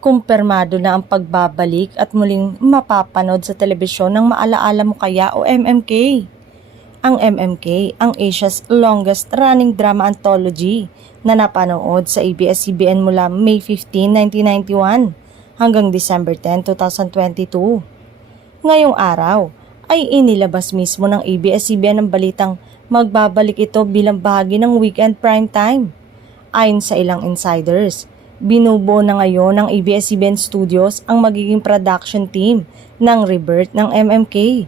Kumpirmado na ang pagbabalik at muling mapapanood sa telebisyon ng Maalaala Mo Kaya o MMK. Ang MMK, ang Asia's longest running drama anthology na napanood sa ABS-CBN mula May 15, 1991 hanggang December 10, 2022. Ngayong araw ay inilabas mismo ng ABS-CBN ang balitang magbabalik ito bilang bahagi ng weekend primetime. Ayon sa ilang insiders, binubuo na ngayon ng ABS-CBN Studios ang magiging production team ng rebirth ng MMK.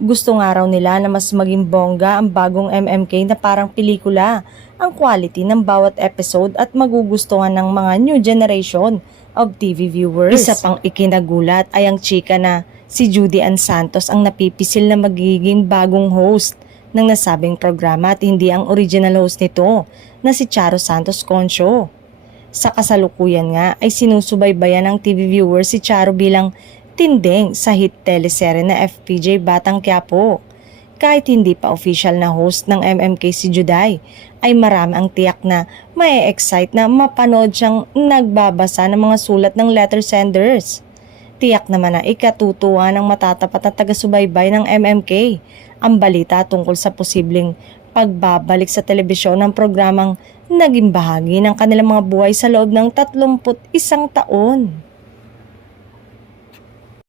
Gusto nga raw nila na mas maging bongga ang bagong MMK na parang pelikula ang quality ng bawat episode at magugustuhan ng mga new generation of TV viewers. Isa pang ikinagulat ay ang chika na si Judy Ann Santos ang napipisil na magiging bagong host ng nasabing programa at hindi ang original host nito na si Charo Santos Concho. Sa kasalukuyan nga ay sinusubaybayan ng TV viewers si Charo bilang tinding sa hit teleserye na FPJ Batang Quiapo. Kahit hindi pa official na host ng MMK si Juday, ay marami ang tiyak na mae-excite na mapanood siyang nagbabasa ng mga sulat ng letter senders. Tiyak naman na ikatutuwa ng matatapat na taga-subaybay ng MMK ang balita tungkol sa posibleng pagbabalik sa telebisyon ng programang naging bahagi ng kanilang mga buhay sa loob ng 31 taon.